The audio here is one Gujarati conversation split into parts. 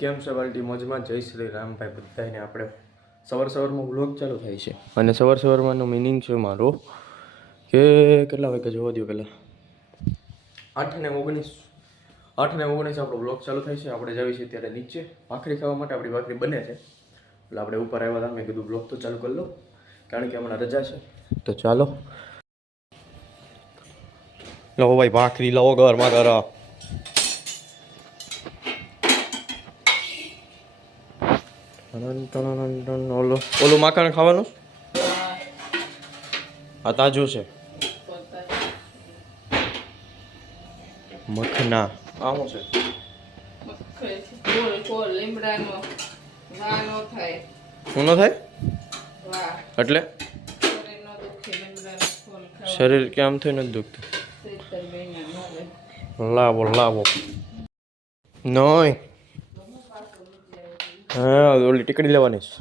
કેમ છે વાલટી મોજમાં? જય શ્રી રામ ભાઈ બધાને. આપણે સવારમાં વ્લોગ ચાલુ થાય છે અને સવારમાંનો મિનિંગ છે મારો કે કેટલા વાગે જોવા દો પહેલાં 8:19 આપણો વ્લોગ ચાલુ થાય છે. આપણે જઈએ છીએ ત્યારે નીચે ભાખરી ખાવા માટે. આપણી ભાખરી બને છે એટલે આપણે ઉપર આવ્યા હતા. મેં કીધું વ્લોગ તો ચાલુ કરી લો કારણ કે હમણાં રજા છે. તો ચાલો લો ભાઈ ભાખરી લો ઘરમાં કરો. ઓલું માખણ ખાવાનું આ તાજું છે મખના. આવું છે શું ન થાય એટલે શરીર કેમ થઈ નથી દુખતું? લાવો નહીં. હા ઓલી ટીકડી લેવાની છે.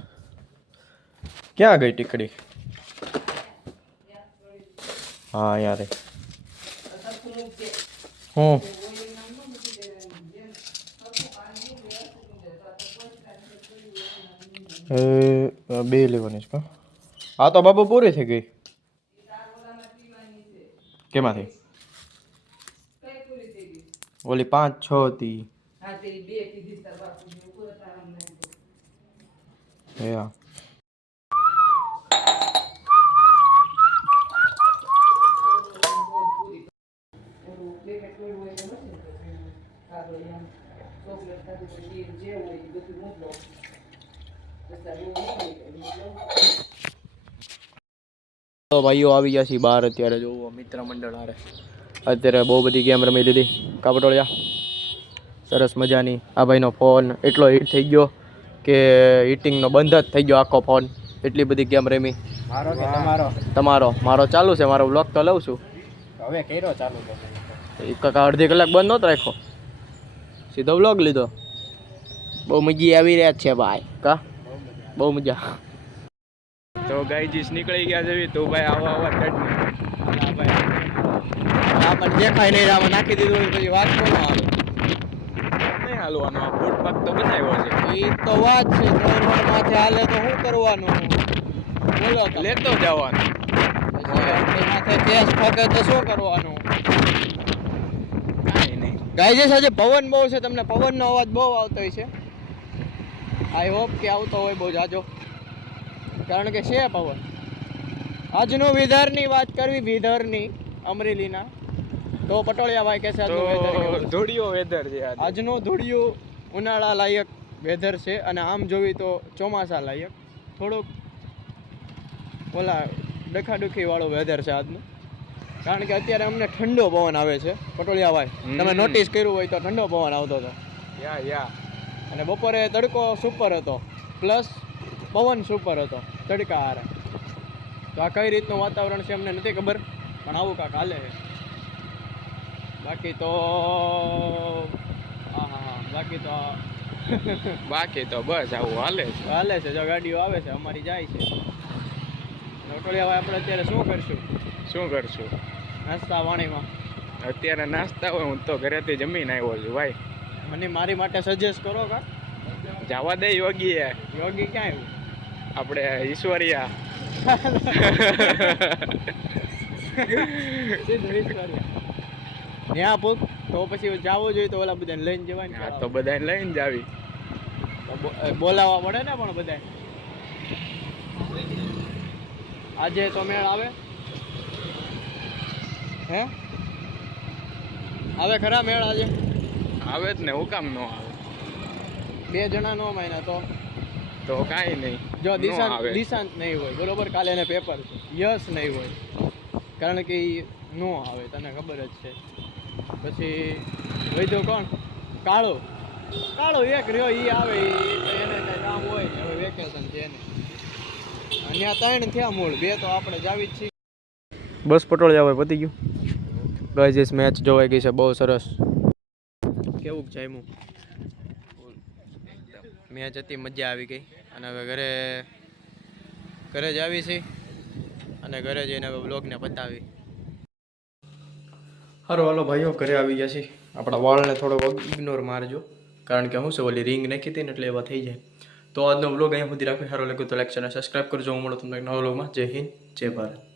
ક્યાં ગઈ ટીકડી? હા યાર હું બે લેવાની છે. હા તો બાબુ પૂરી થઈ ગઈ. કેમાંથી? ઓલી 5-6 હતી. હા તો ભાઈઓ આવી ગયા છે બહાર. અત્યારે જોવો મિત્ર મંડળ હારે અત્યારે બહુ બધી ગેમ રમી લીધી. કાપટોળિયા સરસ મજાની. આ ભાઈનો ફોન એટલો હીટ થઈ ગયો કે હીટિંગનો બંધ જ થઈ ગયો આખો ફોન. એટલી બધી ગેમ રમી. મારો કે તમારો? તમારો. મારો ચાલુ છે. મારો વ્લોગ તો લઉં છું. હવે કર્યો ચાલુ તો અડધી કલાક બંધ નહોતો રાખ્યો, સીધો વ્લોગ લીધો. બહુ મજા આવી રહ્યા છે ભાઈ. કા બહુ મજા. તો ગાયજીસ નીકળી ગયા છે. તો ભાઈ આવા ચટણી પણ દેખાય નહીં. આમાં નાખી દીધું હોય પછી વાત કોણ આવે? નહીં હાલવાનું. આ ફૂટપાથ તો બનાવ્યો છે. એ તો વાત છે. 3 વાર માથે હાલે તો શું કરવાનું? બોલો લેતો જવાનું. માથે કેસ ફગે તો શું કરવાનું? કાંઈ નહીં. ગાયજીસ આજે પવન બહુ છે. તમને પવનનો અવાજ બહુ આવતો હોય છે. આઈ હોપ કે આવતો હોય બહુ જાજો, કારણ કે છે પવન. આજનું વિધરની વાત કરવી, વિધરની અમરેલીના, તો પટોળિયા ભાઈ કહેશે આજનું વેધર ધૂળિયો વેધર છે. આજનું ધૂળિયું ઉનાળા લાયક વેધર છે અને આમ જોવી તો ચોમાસા લાયક. થોડુંક ઓલા ડખાડુખી વાળું વેધર છે આજનું, કારણ કે અત્યારે અમને ઠંડો પવન આવે છે. પટોળિયા ભાઈ તમે નોટિસ કર્યું હોય તો ઠંડો પવન આવતો હતો. યા અને બપોરે તડકો સુપર હતો, પ્લસ પવન સુપર હતો તડકા હારે. તો આ કઈ રીતનું વાતાવરણ છે અમને નથી ખબર, પણ આવું કાંક હાલે છે. બાકી તો બાકી તો બસ આવું હાલે છે. જો ગાડીઓ આવે છે અમારી જાય છે. નોટોળિયા આપણે અત્યારે શું કરશું નાસ્તા પાણીમાં? અત્યારે નાસ્તા હોય હું તો ઘરેથી જમીને આવ્યો છું ભાઈ. મને મારી માટે સજેસ્ટ કરો કા? જવા દે યોગી ક્યાં આવ્યું? આપણે ઈશ્વરિયા. ત્યાં પૂછ તો પછી જવું જોઈએ તો ઓલા બધાને લઈને જવાની. હા તો બધાને લઈને જાવી. બોલાવવા પડે ને પણ બધાને. આજે તો મેળ આવે? હે આવે ખરા મેળ આજે? આવે જ ને, હું કામ ન આવે? 2 જણા નો માયના તો કાંઈ નહીં. જો દિશાંત નહીં હોય બરોબર, કાલે એને પેપર છે. યશ નહીં હોય કારણ કે એ નો આવે, તને ખબર જ છે. પછી વૈધો કોણ? કાળો એક રહ્યો, એ આવે. એને કંઈ કામ હોય ને, હવે વેકેશન છે એને. અહીંયા 3 થયા મૂળ, 2 તો આપણે જાવી જ છીએ. બસ પટોળિયા હોય પતી ગયું. ગાઈઝ મેચ જોવાઈ ગઈ છે બહુ સરસ. કેવું જામ્યું મેચ હતી, મજા આવી ગઈ. અને હવે ઘરે જ આવી છે અને ઘરે જઈને હવે વ્લોગને પતાવી. હાલો ભાઈઓ, ઘરે આવી ગયા છે. આપણા વાળને થોડોક ઇગ્નોર મારજો. કારણ કે હું છે ઓલી રિંગ નાખી હતી ને એટલે એવા થઈ જાય. તો આજનો વ્લોગ અહીંયા સુધી રાખવી. સારો લાગ્યો તો લાઈક ચેનલ સબસ્ક્રાઈબ કરજો. હું મળું તમને નવા વ્લોગમાં. જય હિન્દ, જય ભારત.